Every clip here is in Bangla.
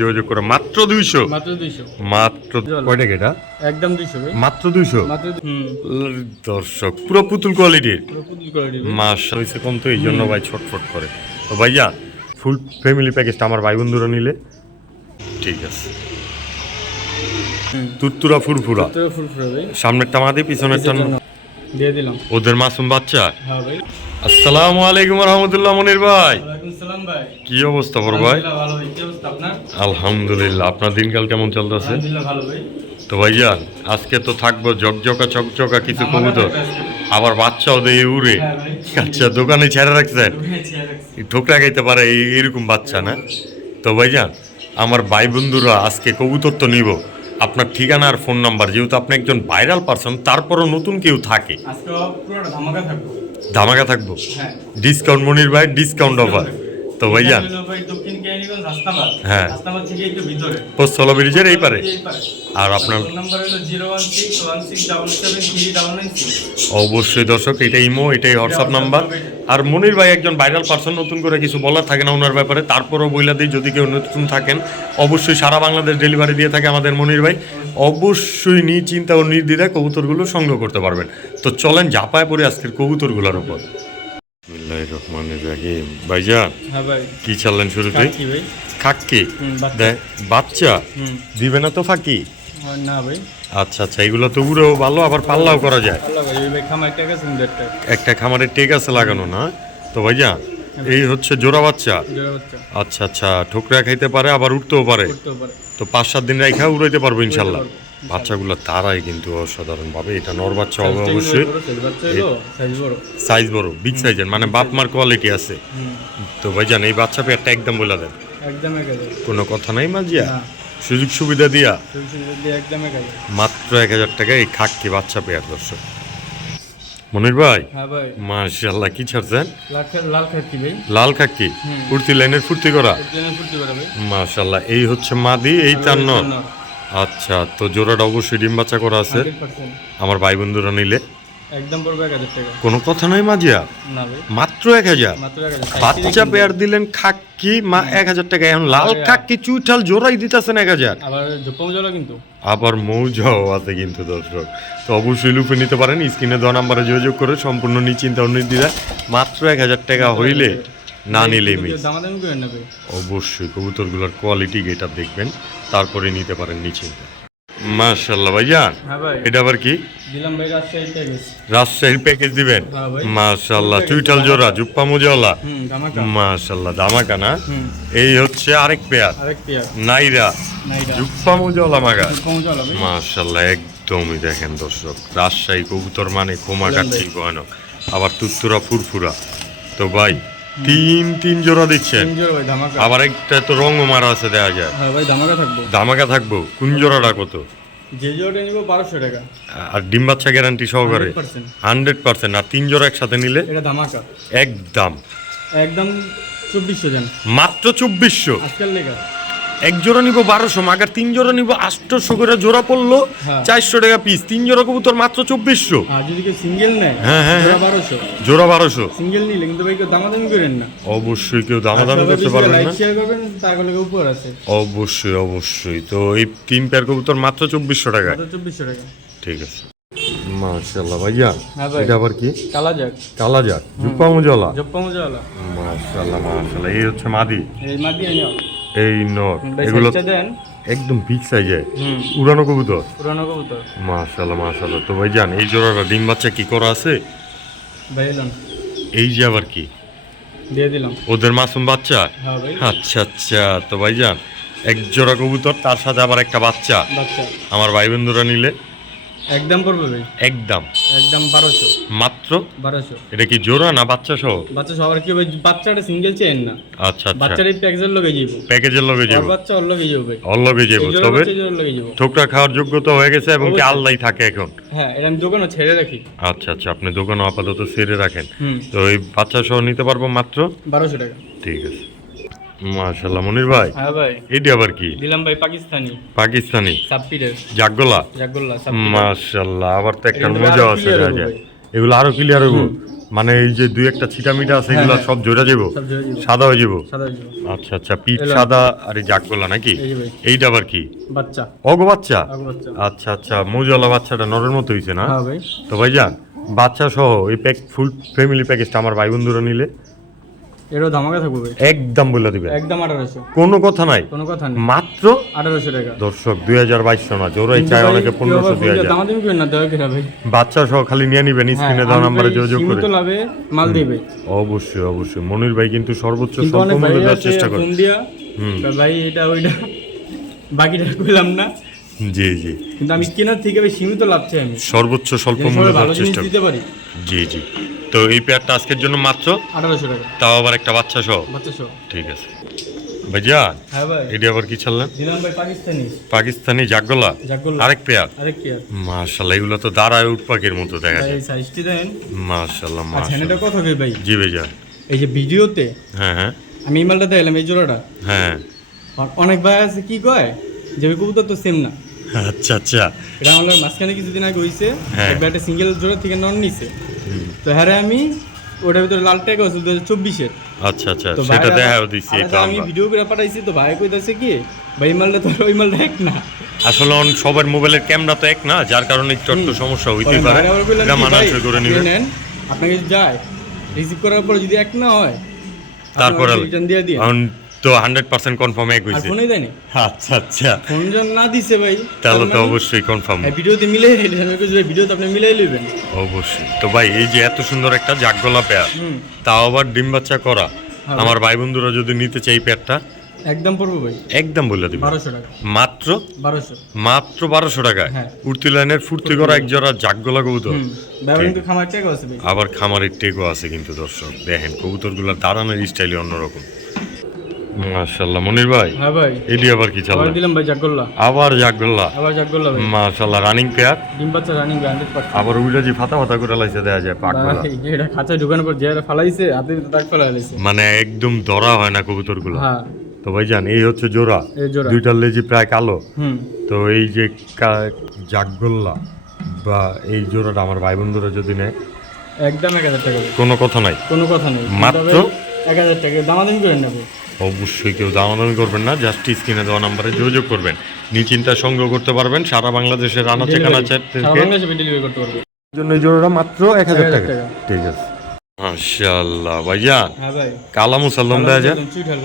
যোগাযোগ করে। মাত্র দুইশো? মাত্র দুইশো। মাত্র কয়টা এটা একদম দুইশো মাত্র দুইশো? দর্শক পুরো পুতুল কোয়ালিটির মাস হয়েছে কম তো এই জন্য ভাই ছটফট করে। তো ভাইয়া ফুল ফ্যামিলি প্যাকেজটা আমার ভাই বন্ধুরা নিলে। ঠিক আছে। হুম। তুত্তুরা ফুরফুরা। সামনেরটা মাদি পিছনেরটা। দিয়ে দিলাম। ওদের মাসুম বাচ্চা? হ্যাঁ ভাই। আসসালামু আলাইকুম রহমতুল্লাহ মনির ভাই। কি অবস্থা বড় ভাই? আলহামদুলিল্লাহ আপনার? দিনকাল কেমন চলতেছে? তো ভাইয়া আজকে তো থাকব ঝকঝকা চকচকা কিছু কবুতর। আবার বাচ্চাও দিয়ে উড়ে। হ্যাঁ আচ্ছা দোকানে ছেড়ে রাখছেন। ঠোকরা খাইতে পারে এই- এইরকম বাচ্চা না? তো ভাইজান আমার ভাই বন্ধুরা আজকে কবুতর তো নিব। আপনার ঠিকানা আর ফোন নাম্বার যেহেতু আপনি একজন ভাইরাল পারসন তারপরও নতুন কেউ থাকে। ধামাকা থাকব? হ্যাঁ। ডিসকাউন্ট মনির ভাই ডিসকাউন্ট অফার। তো ভাইজান। এটা হলো ভাই দক্ষিণ কেরানীগঞ্জ হ্যাঁ। থেকে পোস্তলা ব্রিজের এই পারে? আর আপনার অবশ্যই দর্শক এটাই ইমো এটাই হোয়াটসঅ্যাপ নাম্বার আর মনির ভাই একজন ভাইরাল পারসন নতুন করে কিছু বলার থাকে না ওনার ব্যাপারে। তারপরও বইলা দিই যদি কেউ নতুন থাকেন অবশ্যই সারা বাংলাদেশ ডেলিভারি দিয়ে থাকে আমাদের মনির ভাই। অবশ্যই নিশ্চিন্তা ও নির্দ্বিধায় কবুতরগুলো সংগ্রহ করতে পারবেন। তো চলেন ঝাপায় পড়ে আজকের কবুতরগুলোর উপর। বিসমিল্লাহির রহমানির রহিম। ভাইজান হ্যাঁ কি চাললেন শুরুতে? কি ভাই। খাক্কি বাচ্চা। দিবে না তো ফাঁকি? না ভাই। আচ্ছা আচ্ছা এগুলো তো উড়েও ভালো আবার পাল্লাও করা যায়। একটা খামারের টেক আছে লাগানো না? তো ভাইয়া এই হচ্ছে জোড়া বাচ্চা? আচ্ছা আচ্ছা ঠোকরা খাইতে পারে আবার উঠতেও পারে। তো পাঁচ সাত দিন রাইখা উড়াইতে পারব ইনশাল্লাহ। বাচ্চাগুলো তারাই কিন্তু অসাধারণ ভাবে এটা নর বাচ্চা হবে অবশ্যই। সাইজ বড় বিগ সাইজের মানে বাপ মার কোয়ালিটি আছে। তো ভাইজান এই বাচ্চা পেয়ারটা একদম বলে দেন। কোনো কথা নাই মাজিয়া সুযোগ সুবিধা দিয়া। মাত্র এক হাজার টাকা এই খাক্কি বাচ্চা পেয়ার দর্শক। মনির ভাই? হ্যাঁ ভাই। কি ছাড়ছেন? লাল খাকি ভাই। লাল ফুর্তি লাইনের ফুর্তি করা ভাই। মাশাল্লাহ এই হচ্ছে মাদি এই তার নর নর। আচ্ছা তো জোড়াটা অবশ্যই ডিম বাচ্চা করা আছে। আমার ভাই বন্ধুরা নিলে। একদম পড়বে এক হাজার টাকা। কোনো কথা নয় মাজিয়া না ভাই। মাত্র এক হাজার। মাত্র এক হাজার। বাচ্চা পেয়ার দিলেন খাক্কি মা এক হাজার টাকা। এখন লাল খাক্কি চুইঠাল জোড়াই দিতেছেন এক হাজার। আবার জলা কিন্তু। আবার মৌজাও আছে কিন্তু দর্শক। তো অবশ্যই লুপে নিতে পারেন স্ক্রিনে দেওয়া নাম্বারে যোগাযোগ করে সম্পূর্ণ নিশ্চিন্তা নির্দ্বিধায় মাত্র এক হাজার টাকা হইলে না নিলে অবশ্যই কবুতরগুলোর কোয়ালিটি গেট দেখবেন তারপরে নিতে পারেন নিশ্চিন্তা। মাশাল্লাহ ভাইজান। হ্যাঁ এটা আবার কি? রাজশাহীর প্যাকেজ দিবেন? হ্যাঁ মাশাল্লাহ চুইটাল জোড়া জুপ্পা মোজাওয়ালা। ধামাকা। মাশাল্লাহ দামাকা না? এই হচ্ছে আরেক পেয়ার নাইরা। জুপ্পা মোজাওয়ালা মাগা মাশাল্লাহ একদমই দেখেন দর্শক। রাজশাহী কবুতর মানে কোমা কাটছি ভয়ানক। আবার তুত্তুরা ফুরফুরা। তো ভাই তিন তিন জোড়া দিচ্ছেন? ধামাকা। আবার একটা তো রঙও মারা আছে দেখা যায়। হ্যাঁ ভাই ধামাকা থাকব। দামাকা থাকব। কোন জোড়াটা কত? যে জোড়াটা নিব বারোশো টাকা। আর ডিম বাচ্চা গ্যারান্টি সহকারে? Hundred percent. আর তিন জোড়া একসাথে নিলে? এটা ধামাকা। একদম। একদম চব্বিশশো জান। মাত্র চব্বিশশো? আজকাল লেখা এক জোড়া নিবো বারোশো মাগার তিন জোড়া নিবো আটশোশো করে জোড়া পড়ল হ্যাঁ। চারশো টাকা পিস তিন জোড়া কবুতর মাত্র চব্বিশশো। যদি কেউ সিঙ্গেল নেয় হ্যাঁ, হ্যাঁ, জোড়া হ্যাঁ। বারোশো। জোড়া বারোশো। সিঙ্গেল নিলে কিন্তু ভাই কেউ দামাদামি করেন না। অবশ্যই কেউ দামাদামি করতে পারবেন না। শেয়ার করবেন তাহলে উপর আছে। অবশ্যই অবশ্যই। তো এই তিন পেয়ার কবুতর মাত্র চব্বিশশো মাত্র চব্বিশশো টাকা। ঠিক আছে। মাশাল্লাহ ভাইয়া হ্যাঁ এটা আবার কি? কালা যাক কালা যাক জুপ্পা মুজলা। জপ্পা মজাওয়ালা মাশাল্লাহ মাশাল্লাহ এই হচ্ছে মাদি। এই মাটি আনিও এই নর এগুলো একদম বিগ সাইজে উড়ানো কবুতর? পুরানো কবুতর। মাশাল্লাহ মাশাল্লাহ তো ভাই জান এই জোড়াটা ডিম বাচ্চা কি করা আছে? ভাই এই যে আবার কি? দিয়ে দিলাম। ওদের মাসুম বাচ্চা? হ্যাঁ আচ্ছা আচ্ছা। তো ভাই জান এক জোড়া কবুতর তার সাথে আবার একটা বাচ্চা। বাচ্চা। আমার ভাই বন্ধুরা নিলে। একদম পড়বে ভাই। একদম। একদম বারোশো। মাত্র? বারোশো। এটা কি জোড়া না বাচ্চা সহ? বাচ্চা সবার কি ভাই বাচ্চাটা সিঙ্গেল চেন না। আচ্ছা আচ্ছা। বাচ্চার এই প্যাকেজের লগে যাব প্যাকেজের লগে যাব বাচ্চা ওর লগে যাবে তবে লগে যাব ঠোকরা খাওয়ার যোগ্যতা হয়ে গেছে এবং কি আল্লাহ থাকে এখন? হ্যাঁ এটা আমি দোকানে ছেড়ে রাখি। আচ্ছা আচ্ছা আপনি দোকানে আপাতত সেরে রাখেন। তো এই বাচ্চা সহ নিতে পারব মাত্র? বারোশো টাকা। ঠিক আছে। মাশাল্লাহ মনির ভাই। হ্যাঁ ভাই। এটি আবার কি? দিলাম ভাই পাকিস্তানি। পাকিস্তানি। সাপ্পিরের জাগগোলা জাগোল্লা সাপ্পিরের মাশাল্লাহ আবার তো একটা মজা আছে ভাই। এগুলো আরও ক্লিয়ার হইব মানে এই যে দুই একটা ছিটামিটা আছে এগুলো হ্যাঁ। সব জোড়া যাব সব জোড়া যাব। সাদা হয়ে যাব হয়ে। আচ্ছা আচ্ছা পিঠ সাদা আর এই জাগগোলা নাকি? ভাই। এইটা আবার কি? বাচ্চা। অগো বাচ্চা? আচ্ছা আচ্ছা মৌজলা বাচ্চাটা নরের মতো হয়েছে না? হ্যাঁ ভাই। তো ভাইজান বাচ্চা সহ এই প্যাক ফুল ফ্যামিলি প্যাকেজটা আমার ভাই বন্ধুরা নিলে। এরও ধামাকা থাকবে ভাই। একদম বলে দিবে একদম আঠারোশো। কোনো কথা নাই। কোনো কথা নেই। মাত্র আঠারোশো টাকা। দর্শক দুই হাজার বাইশশো না জোরাই চায় অনেকে পনেরোশো দুই হাজার। দামাদামি করেন না দেওয়া কিনা ভাই? বাচ্চা সহ খালি নিয়ে নিবেন স্ক্রিনে হ্যাঁ, দেওয়া আমি নাম্বারে যোগাযোগ করে। সীমিত লাভে মাল দিবে। অবশ্যই অবশ্যই। মনির ভাই কিন্তু সর্বোচ্চ স্বল্প মূল্যে দেওয়ার চেষ্টা করে। হুম। ভাই এটা ওইটা বাকিটা কইলাম না। জি জি। কিন্তু আমি কেনার থেকে ভাই সীমিত লাভ চাই আমি। সর্বোচ্চ স্বল্প মূল্যে দেওয়ার চেষ্টা করে জি জি। তো এই পেয়ারটা আজকের জন্য মাত্র আঠারোশো টাকা। তাও আবার একটা বাচ্চা সহ? বাচ্চা সহ ঠিক আছে। ভাইজান হ্যাঁ এটি আবার কি ছাড়লেন? দিলাম পাকিস্তানি। পাকিস্তানি জাগগোলা। আরেক পেয়ার আরেক কি আর মাশাল্লাহ এগুলো তো দাঁড়ায় পাখির মতো দেখা যায়। সাইজটি দেন। মাশাল্লাহ আচ্ছা মাশাল্লাহ। এটা কথা কই ভাই? জি ভাইজান। এই যে ভিডিওতে হ্যাঁ হ্যাঁ। আমি এই মালটা দেখলাম এই জোড়াটা। হ্যাঁ। আর অনেক ভাই আছে কি কয়? যে কবুতর তো সেম না। আচ্ছা আচ্ছা। এটা আমার মাঝখানে কিছুদিন আগে হইছে। হ্যাঁ। একবার একটা সিঙ্গেল জোড়া থেকে নন নিছে। তো হ্যাঁ আমি ওটার ভিতরে লাল ট্যাগ আছে দু হাজার চব্বিশের। আচ্ছা আচ্ছা সেটা তো আলাদা আমি ভিডিও করে পাঠাইছি তো ভাই কইতাছে কি ভাই মালটা তো ওই মালটা এক না। আসলে অন- সবার মোবাইলের ক্যামেরা তো এক না যার কারণে একটু একটু সমস্যা হইতেই পরে এটা মানানসই করে নিবেন আপনাকে যায় রিসিভ করার পর যদি এক না হয় তারপরে দিয়ে দিয়ে এখন তো হান্ড্রেড পার্সেন্ট কনফার্ম এক হয়েছে ফোনই দেয়নি? আচ্ছা আচ্ছা। ফোন না দিছে ভাই তাহলে তো মানে- অবশ্যই কনফার্ম হ্যাঁ, ভিডিওতে মিলাই দিলে আমি কইছি ভাই ভিডিওতে আপনি মিলাই নেবেন অবশ্যই। তো ভাই এই যে এত সুন্দর একটা জাগগোলা পেয়ার তাও আবার ডিম বাচ্চা করা। আমার ভাই বন্ধুরা যদি নিতে চাই পেয়ারটা একদম পড়ব ভাই। একদম বলে দিবে। বারোশো টাকা। মাত্র? বারোশো। মাত্র বারোশো টাকায়? হ্যাঁ। উর্তি লাইনের ফুর্তি করা এক জোড়া জাগগোলা কবুতর। হুম। ব্যবহার খামার টাকা আছে ভাই। আবার খামারের টেকও আছে কিন্তু দর্শক। দেখেন কবুতরগুলোর দাঁড়ানোর স্টাইলই অন্যরকম। মাশাল্লাহ মনির ভাই হ্যাঁ ভাই। এটি আবার কি আবার চাল দিলাম ভাই জাগগোল্লা আবার জাগগোল্লা আবার জাগগোল্লা ভাই। মাশাল্লাহ রানিং পেয়ার ডিম বাচ্চা রানিং হান্ড্রেড পার্সেন্ট আবার ওইটা যে ফাতা ফাতা করে লাইছে দেখা যায় পাকগুলা এটা খাঁচায় ঢুকানোর পর যে ফালাইছে হাতে দাগ ফেলা লাইছে। মানে একদম ধরা হয় না কবুতরগুলো। হ্যাঁ। তো ভাইজান এই হচ্ছে জোড়া। দুইটার লেজি প্রায় কালো। তো এই যে জাগগোল্লা বা এই জোড়াটা আমার ভাই বন্ধুরা যদি নেয় একদম এক হাজার টাকা। কোনো কথা নাই। কোনো কথা নেই। মাত্র? এক হাজার টাকা। দামাদামি করে নেব। অবশ্যই কেউ দামাদামি করবেন না জাস্ট স্ক্রিনে দেওয়া নাম্বারে যোগাযোগ করবেন। নিচিন্তা সংগ্রহ করতে পারবেন সারা বাংলাদেশের আনাচে কানাচে সারা থেকে বাংলাদেশে ডেলিভারি করতে পারব জন্য জোড়াটা মাত্র এক হাজার 1000 টাকা। ঠিক আছে। মাশাল্লাহ ভাইজান। হ্যাঁ ভাই। কালা মুসাল্লাম যায়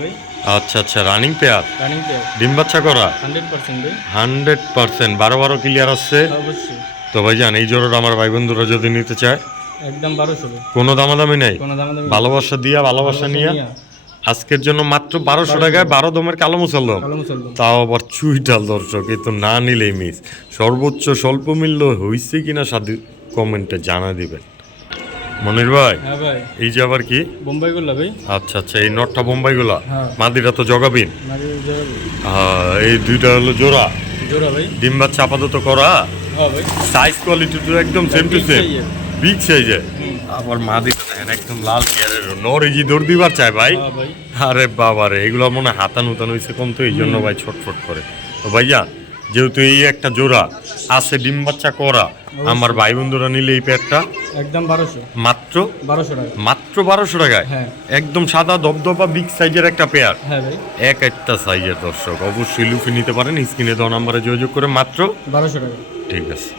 ভাই আচ্ছা আচ্ছা রানিং পেয়ার রানিং পেয়ার ডিম বাচ্চা করা? হান্ড্রেড পার্সেন্ট ভাই। হান্ড্রেড পার্সেন্ট বারো বারো ক্লিয়ার আসছে? অবশ্যই। তো ভাইজান এই জোড়াটা আমার ভাই বন্ধুরা যদি নিতে চায় একদম বারোশো ভাই। কোনো দামাদামি নেই। কোনো দামাদামি ভালোবাসা দিয়া ভালোবাসা নিয়ে। আজকের জন্য মাত্র বারোশো টাকায় বারো দমের কালো মুসাল্লাম তাও আবার চুইটাল দর্শক এ তো না নিলেই মিস। সর্বোচ্চ স্বল্প মূল্য হয়েছে কিনা সাথে কমেন্টে জানা দিবেন। মনির ভাই হ্যাঁ এই যে আবার কি? বোম্বাই ভাই। আচ্ছা আচ্ছা এই নটটা বোম্বাইগুলা হ্যাঁ। মাদিরা তো জগাবিন। ভাই। আহ, এই দুইটা হলো জোড়া। জোড়া ভাই। ডিম বাচ্চা আপাতত করা। হ্যাঁ সাইজ কোয়ালিটি তো একদম সেম টু সেম। বিগ সাইজে। আবার মাদিটা দেখেন একদম লাল কেয়ারের নর ইজি দৌড় দিবার চায় ভাই। হ্যাঁ আরে বাবা রে এগুলো মনে হাতান উতান হয়েছে কম তো এই জন্য ভাই ছটফট করে। তো ভাইয়া যেহেতু এই একটা জোড়া আছে ডিম বাচ্চা করা আমার ভাই বন্ধুরা নিলে এই পেয়ারটা একদম বারোশো। মাত্র? বারোশো টাকা। মাত্র বারোশো টাকায়? হ্যাঁ। একদম সাদা দবদবা বিগ সাইজের একটা পেয়ার হ্যাঁ এক একটা সাইজের দর্শক। অবশ্যই লুফে নিতে পারেন স্ক্রিনে দেওয়া নাম্বারে যোগাযোগ করে মাত্র বারোশো টাকা। ঠিক আছে।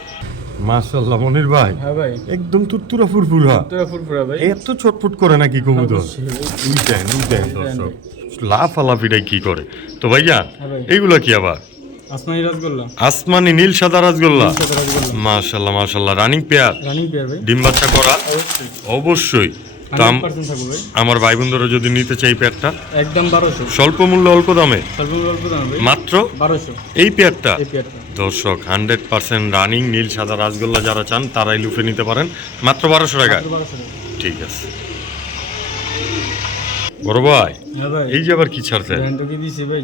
মাশাল্লাহ মনির ভাই। হ্যাঁ ভাই। একদম তুত্তুরা ফুরফুরা তোরা ফুরফুরা ভাই। এত ছটফট করে নাকি কবুতর। উল্টেন উল্টেন দর্শক। কি করে? তো ভাইজান হ্যাঁ এইগুলা কি আবার? আসমানি রাজগোল্লা আসমানি নীল সাদা রাজগোল্লা মাশাআল্লাহ মাশাআল্লাহ রানিং পেয়ার। রানিং পেয়ার ভাই। ডিম বাচ্চা করা? অবশ্যই। তো আমার ভাই বন্ধুরা যদি নিতে চাই পেয়ারটা একদম বারোশো। স্বল্প মূল্য অল্প দামে? মাত্র? বারোশো। এই পেয়ারটা দর্শক হান্ড্রেড পার্সেন্ট রানিং নীল সাদা রাসগোল্লা যারা চান তারাই লুফে নিতে পারেন। মাত্র বারোশো টাকা ঠিক আছে। বড় ভাই হ্যাঁ এই যে আবার কি ছাড়ছে? ভাই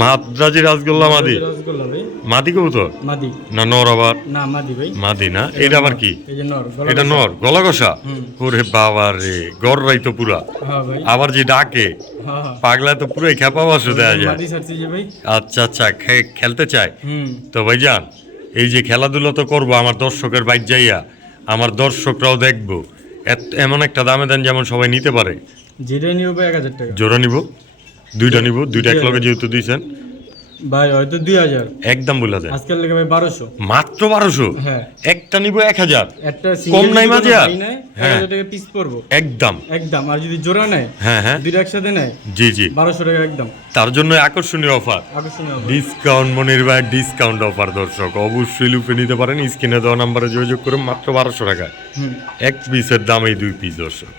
মাদ্রাজি রাসগোল্লা মাদি? ভাই। মাদি কবুতর? না নর আবার? মাদি না? এটা আবার কি? এটা নর গলা কষা ওরে বাবা রে গড়রাই তো পুরা। হ্যাঁ আবার যে ডাকে হ্যাঁ পাগলা তো পুরাই খেপা বাসু দেয়া যায়। ভাই। আচ্ছা আচ্ছা খেলতে চায়? তো ভাইজান এই যে খেলাধুলা তো করব আমার দর্শকের বাইর যাইয়া আমার দর্শকরাও দেখব। এমন একটা দামে দেন যেমন সবাই নিতে পারে। যেটা নিব এক হাজার টাকা। জোড়া নিব দুইটা নিব দুইটা এক লগে যেহেতু দিয়েছেন। ভাই হয়তো দুই হাজার। একদম বলে দেন আজকাল লেগে ভাই বারোশো। মাত্র বারোশো? হ্যাঁ। একটা নিব এক হাজার। একটা কম নাই মাঝে আর? হ্যাঁ। টাকা পিস পড়ব একদম। একদম। আর যদি জোড়া নেয় হ্যাঁ হ্যাঁ। দুইটা একসাথে নেয় জি জি। বারোশো টাকা একদম। তার জন্য আকর্ষণীয় অফার। আকর্ষণীয়। ডিসকাউন্ট মনির ভাই ডিসকাউন্ট অফার দর্শক। অবশ্যই লুপে নিতে পারেন। স্ক্রিনে দেওয়া নাম্বারে যোগাযোগ করে মাত্র বারোশো টাকা এক পিসের দাম এই দুই পিস দর্শক।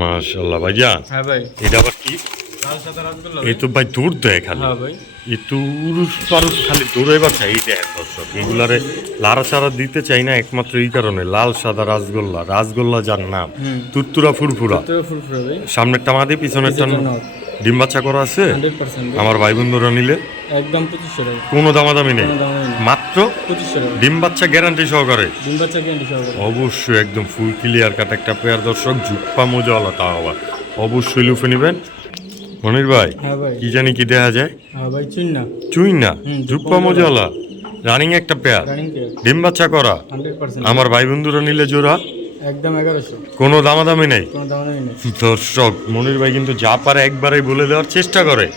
মাশাল্লাহ ভাইজান হ্যাঁ ভাই। এটা আবার কি? এই তো ভাই। দূর দেয় খালি হ্যাঁ এই তো উরুস পারুস খালি দৌড়াইবার চাই এই দেখ দর্শক এগুলারে লারা সারা দিতে চাই না একমাত্র এই কারণে লাল সাদা রাসগোল্লা রাসগোল্লা যার নাম। তুরতুরা ফুরফুরা। সামনেরটা মাদি পিছনেরটা পিছনেরটা নর। ডিম বাচ্চা করা আছে? আমার ভাই বন্ধুরা নিলে? একদম পঁচিশশো টাকা। কোনো দামাদামি নেই। মাত্র পঁচিশশো টাকা। ডিম বাচ্চা গ্যারান্টি সহকারে। ডিম বাচ্চা ক্যান্ডি সহকারে। অবশ্যই একদম ফুল ক্লিয়ার কাট একটা পেয়ার দর্শক জুপ্পা মজাওয়ালা তা আবার অবশ্যই লুফে নেবেন। মনির ভাই হ্যাঁ কি জানি কি দেখা যায়? ভাই চুই না জুপ্পা মজাওয়ালা। রানিং একটা পেয়ার ডিম বাচ্চা করা। আমার ভাই বন্ধুরা নিলে জোড়া। একদম এগারোশো। কোনো দামাদামি নেই? কোনো দাম নেই। দর্শক মনির ভাই কিন্তু যা পারে একবারেই বলে দেওয়ার চেষ্টা করে।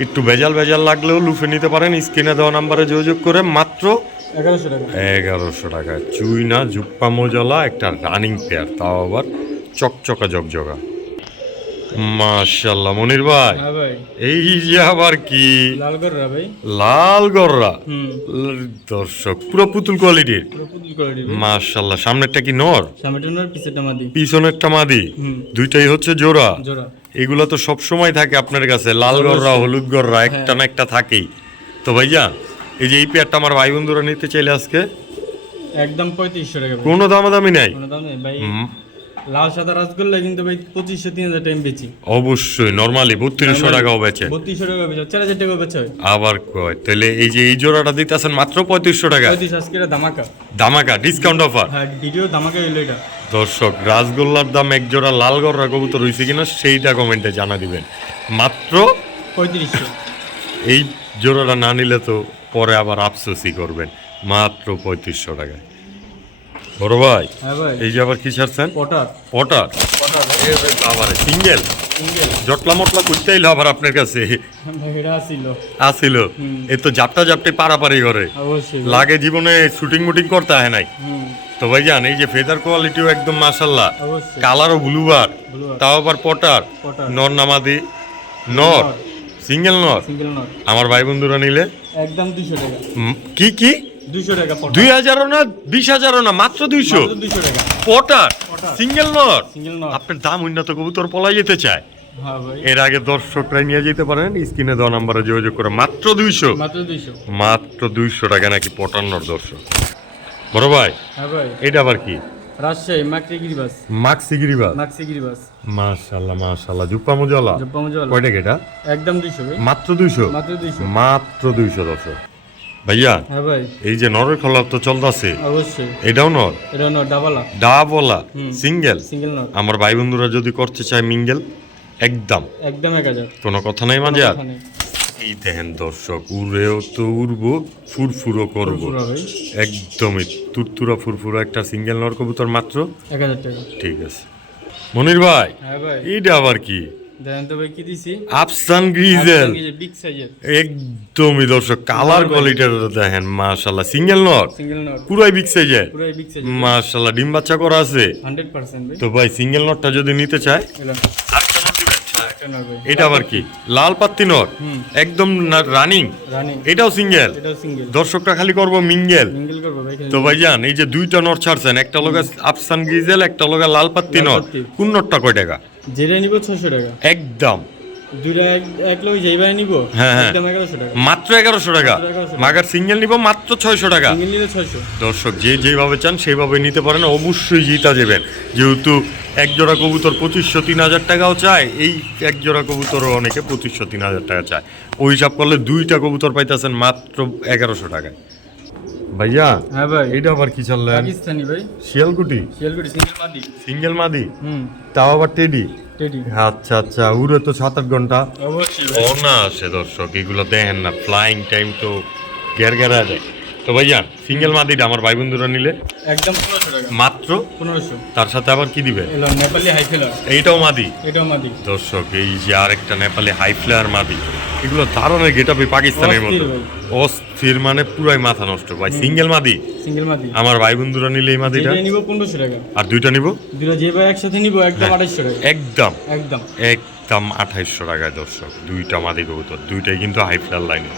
একটু ভেজাল ভেজাল লাগলেও লুফে নিতে পারেন। স্ক্রিনে দেওয়া নাম্বারে যোগাযোগ করে মাত্র এগারোশো টাকা। এগারোশো টাকা। চুই না জুপ্পা মজলা একটা রানিং পেয়ার তাও আবার চকচকা জগজগা। মাশাল্লাহ মনির ভাই। হ্যাঁ এই যে আবার কি? লাল গররা ভাই। লাল গররা? দর্শক পুরো পুতুল কোয়ালিটির? মাশাল্লাহ সামনেরটা কি নর? সামনেটা নর মাদি। পিছনেরটা মাদি? দুইটাই হচ্ছে জোড়া? জোড়া। এগুলো তো সব সময় থাকে আপনার কাছে লাল গররা হলুদ গররা একটা না একটা থাকেই। তো ভাইজান এই যে এই পেয়ারটা আমার ভাই বন্ধুরা নিতে চাইলে আজকে? একদম পঁয়ত্রিশশো টাকা ভাই। কোনো দামাদামি নাই? লাল সাদা রসগোল্লা কিন্তু ভাই পঁচিশশো তিন হাজার টাইম বেচি। অবশ্যই নর্মালি বত্রিশশো টাকাও বেচে। বত্রিশশো টাকা বেচা চার হাজার টাকা বেচা হয়। আবার কয়? তাহলে এই যে এই জোড়াটা দিতেছেন মাত্র পঁয়ত্রিশশো টাকা। পঁয়ত্রিশ আজকে এটা ধামাকা। দামাকা ডিসকাউন্ট অফার হ্যাঁ ভিডিও ধামাকা এলো এটা। দর্শক রাসগোল্লার দাম এক জোড়া লাল গররা কবুতর হয়েছে কিনা সেইটা কমেন্টে জানা দিবেন। মাত্র পঁয়ত্রিশশো। এই জোড়াটা না নিলে তো পরে আবার আফসোসই করবেন। মাত্র পঁয়ত্রিশশো টাকায়। বড় ভাই হ্যাঁ ভাই। এই যে আবার কি ছাড়ছেন? পটার পটার আবার সিঙ্গেল? জটলা মটলা করতে এলো আবার আপনার কাছে? আসিল। এ তো জাপটা জাপটে পারাপারি করে। লাগে জীবনে শুটিং মুটিং করতে হয় নাই। তো ভাই জান এই যে ফেদার কোয়ালিটিও একদম মাসাল্লাহ কালারও ব্লুবার। তাও আবার পটার। নর নামাদি। নর। সিঙ্গেল নর? আমার ভাই বন্ধুরা নিলে? একদম টাকা। কি কি? দুই হাজারও না বিশ হাজারও না মাত্র দুইশো। দুইশো পটার পটার। Single not. আপনার দাম উন্নত কবুতর পলাই যেতে চায়। হ্যাঁ এর আগে নিয়ে যেতে পারেন স্ক্রিনে দেওয়া নাম্বারে যোগাযোগ করে। মাত্র দুইশো। মাত্র দুইশো। টাকা নাকি পটান্নর দর্শক। বড় ভাই হ্যাঁ এটা আবার কি? রাজশাহী জুপ্পা মুজলা। কয়টা কেটা একদম মাত্র দুইশো? মাত্র দুইশো। মাত্র দুইশো দর্শক। ভাইয়া হ্যাঁ ভাই। এই যে নরের খোলা তো চলতেছে। অবশ্যই। এটাও নর? Not double double single? আমার ভাই বন্ধুরা যদি করতে চায় মিঙ্গেল একদম। একদম এক হাজার। কোনো কথা নাই মাঝে আর? এই দেখেন দর্শক উড়েও তো উড়বো ফুরফুরো করব। একদমই তুরতুরা ফুরফুরা একটা সিঙ্গেল নর কবুতর মাত্র। এক হাজার টাকা। ঠিক আছে। মনির ভাই হ্যাঁ ভাই। এইটা আবার কি? দেখেন তো ভাই কি দিছি? আফসান গ্রিজেল বিগ সাইজের একদমই দর্শক কালার কোয়ালিটিটা দেখেন মাশাল্লাহ সিঙ্গেল নট পুরাই বিগ সাইজে পুরো বিগ ডিম বাচ্চা করা আছে। ভাই। তো ভাই সিঙ্গেল নটটা যদি নিতে চায় এলাম আরেকটা নট দিবেন একটা নট ভাই এটা আবার কি? লাল পাত্তি নট একদম রানিং? এটাও সিঙ্গেল? দর্শকটা খালি করব মিঙ্গেল। তো ভাইজান এই যে দুইটা নট ছাড়ছেন একটা লগা আফসান গিজেল একটা লগা লাল পাত্তি লালপাত্তি। কোন নটটা কয় টাকা? যেটা নিব ছশো টাকা। একদম। হ্যাঁ, হ্যাঁ। একদম এগারোশো টাকা। মাত্র এগারোশো টাকা? মাত্র 1100 টাকা। মাগার সিঙ্গেল নিব মাত্র ছয়শো টাকা? সিঙ্গেল নিলে ছয়শো। দর্শক যে যেভাবে চান সেইভাবে নিতে পারেন অবশ্যই জিতা যাবেন যেহেতু এক জোড়া কবুতর পঁচিশশো তিন হাজার টাকাও চায় এই এক জোড়া কবুতরও অনেকে পঁচিশশো তিন হাজার টাকা চায়। ওই হিসাব করলে দুইটা কবুতর পাইতেছেন মাত্র এগারোশো টাকায়। ভাইয়া হ্যাঁ ভাই। এটা আবার কি চললেন পাকিস্তানি ভাই। শিয়ালকুটি? শিয়ালকুটি সিঙ্গেল মাদি। সিঙ্গেল মাদি? হুম। তাও আবার টেডি? টেডি। আচ্ছা আচ্ছা উড়ে তো সাত আট ঘণ্টা। অবশ্যই অনাসে দর্শক এগুলো দেখেন না ফ্লাইং টাইম তো গের গেরা যায়। তো ভাইয়া সিঙ্গেল মাদিটা আমার ভাই বন্ধুরা নিলে একদম পনেরোশো টাকা মাত্র পনেরোশো। তার সাথে আবার কি দিবে? নেপালি হাই ফেলার এইটাও মাদি। এটাও মাদি। দর্শক এই যে আরেকটা নেপালি হাই ফ্লেয়ার মাদি এগুলো দারুণের গেট আপে পাকিস্তানের মতো। অস্থির মানে পুরাই মাথা নষ্ট ভাই। সিঙ্গেল মাদি? সিঙ্গেল মাদি। আমার ভাই বন্ধুরা নিলে এই মাদিটা? নিব পনেরোশো টাকা। আর দুইটা নিব? দুটো যে ভাই একসাথে নিব একদম আঠাইশশো টাকা। একদম। একদম। একদম আঠাইশশো টাকায় দর্শক দুইটা মাদি কবুতর দুইটাই কিন্তু হাই ফ্লেয়ার লাইনে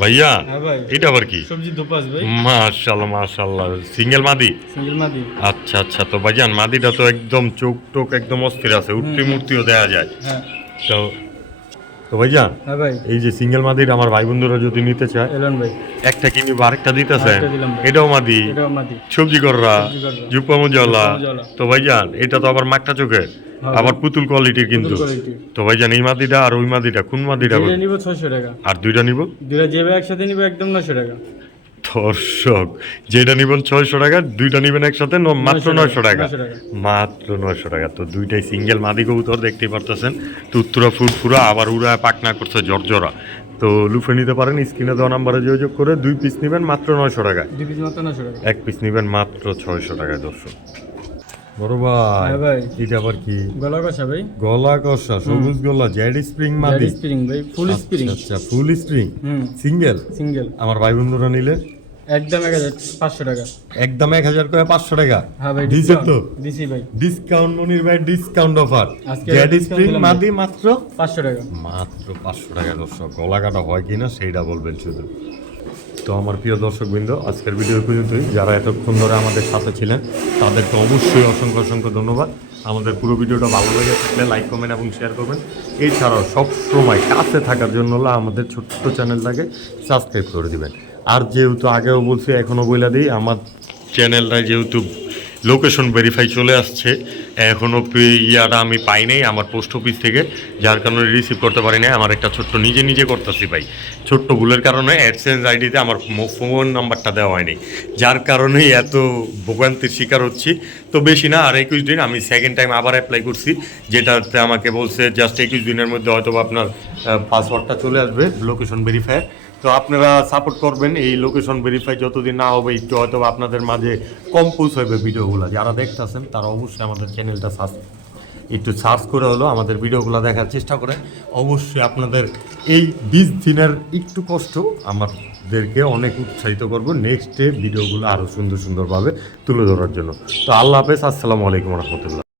ভাইয়া হ্যাঁ এটা আবার কি? সবজি দোপাস ভাই। সিঙ্গেল মাদি? সিঙ্গেল মাদি। আচ্ছা আচ্ছা। তো ভাইজান মাদিটা তো একদম চোখ টোক একদম অস্থির আছে উঠতি মূর্তিও দেয়া যায়। হ্যাঁ। তো তো ভাইজান হ্যাঁ এই যে সিঙ্গেল মাদির আমার ভাই বন্ধুরা যদি নিতে চায় এলন ভাই। একটা কিনবো আরেকটা দিতেছে আরেকটা দিলাম ভাই। এটাও মাদি? সবজি কররা। জুপা মজলা। তো ভাইজান এটা তো আবার মাকটা চোখে হ্যাঁ। আবার পুতুল কোয়ালিটির কিন্তু। তো ভাইজান এই মাদিটা আর ওই মাদিটা কোন মাদিটা দুইটা নিব ছয়শো টাকা। আর দুইটা নিব? দুইটা যে ভাই একসাথে নিব একদম নশো টাকা। দর্শক যেটা নিবেন ছয়শো টাকা দুইটা নিবেন একসাথে মাত্র 900 নয়শো টাকা। মাত্র নয়শো টাকা। তো দুইটাই সিঙ্গেল মাদি কবুতর দেখতেই পারতেছেন। তুত্তুরা ফুরফুরা আবার উড়া পাকনা করছে জর্জরা তো লুফে নিতে পারেন স্ক্রিনে দেওয়া নাম্বারে যোগাযোগ করে দুই পিস নেবেন মাত্র নয়শো টাকা দুই পিস মাত্র নশো টাকা। এক পিস নেবেন মাত্র ছয়শো টাকায় দর্শক। বড় ভাই হ্যাঁ ভাই। এটা আবার কি? গলা কষা ভাই। গলা কষা সবুজ গলা জেড স্প্রিং মাদি। স্প্রিং ভাই ফুল স্প্রিং। আচ্ছা ফুল স্প্রিং। সিঙ্গেল? সিঙ্গেল। আমার ভাই বন্ধুরা নিলে? একদম এক হাজার পাঁচশো টাকা। একদম এক হাজার করে পাঁচশো টাকা। হ্যাঁ ভাই দিছে তো? দিছি ভাই। ডিসকাউন্ট মনির ভাই ডিসকাউন্ট অফার জেড স্প্রিং মাদি মাত্র? পাঁচশো টাকা। মাত্র পাঁচশো টাকা দর্শক গলা কাটা হয় কিনা সেইটা বলবেন শুধু। তো আমার প্রিয় দর্শকবৃন্দ, আজকের ভিডিও পর্যন্তই। যারা এতক্ষণ ধরে আমাদের সাথে ছিলেন, তাদেরকে অবশ্যই অসংখ্য অসংখ্য ধন্যবাদ। আমাদের পুরো ভিডিওটা ভালো লেগে থাকলে লাইক কমেন্ট এবং শেয়ার করবেন। এছাড়াও সবসময় কাছে থাকার জন্য আমাদের ছোট্ট চ্যানেলটাকে সাবস্ক্রাইব করে দিবেন। আর যেহেতু আগেও বলছি, এখনও বইলা দিই, আমার চ্যানেলটা যেহেতু লোকেশন ভেরিফাই চলে আসছে। এখনও ইয়াটা আমি পাই নাই আমার পোস্ট অফিস থেকে, যার কারণে রিসিভ করতে পারি নাই। আমার একটা ছোট্ট নিজে নিজে করতেছি ভাই। ছোট্ট ভুলের কারণে অ্যাডসেন্স আইডিতে আমার ফোন নাম্বারটা দেওয়া হয়নি। যার কারণেই এত ভোগান্তির শিকার হচ্ছি। তো বেশি না, আর একুশ দিন আমি সেকেন্ড টাইম আবার অ্যাপ্লাই করছি, যেটাতে আমাকে বলছে জাস্ট একুশ দিনের মধ্যে হয়তো আপনার পাসওয়ার্ডটা চলে আসবে লোকেশন ভেরিফায়ার তো আপনারা সাপোর্ট করবেন এই লোকেশন ভেরিফাই যতদিন না হবে, একটু হয়তো আপনাদের মাঝে কম্পোজ হবে ভিডিওগুলো। যারা দেখতেছেন, তারা অবশ্যই আমাদের চ্যানেলটা সার্চ একটু সার্চ করে হলো আমাদের ভিডিওগুলো দেখার চেষ্টা করে। অবশ্যই আপনাদের এই বিশ দিনের একটু কষ্ট আমাদেরকে অনেক উৎসাহিত করব নেক্সট ডে ভিডিওগুলো আরও সুন্দর সুন্দরভাবে তুলে ধরার জন্য। তো আল্লাহ হাফেজ, আসসালামু আলাইকুম রহমতুল্লাহ।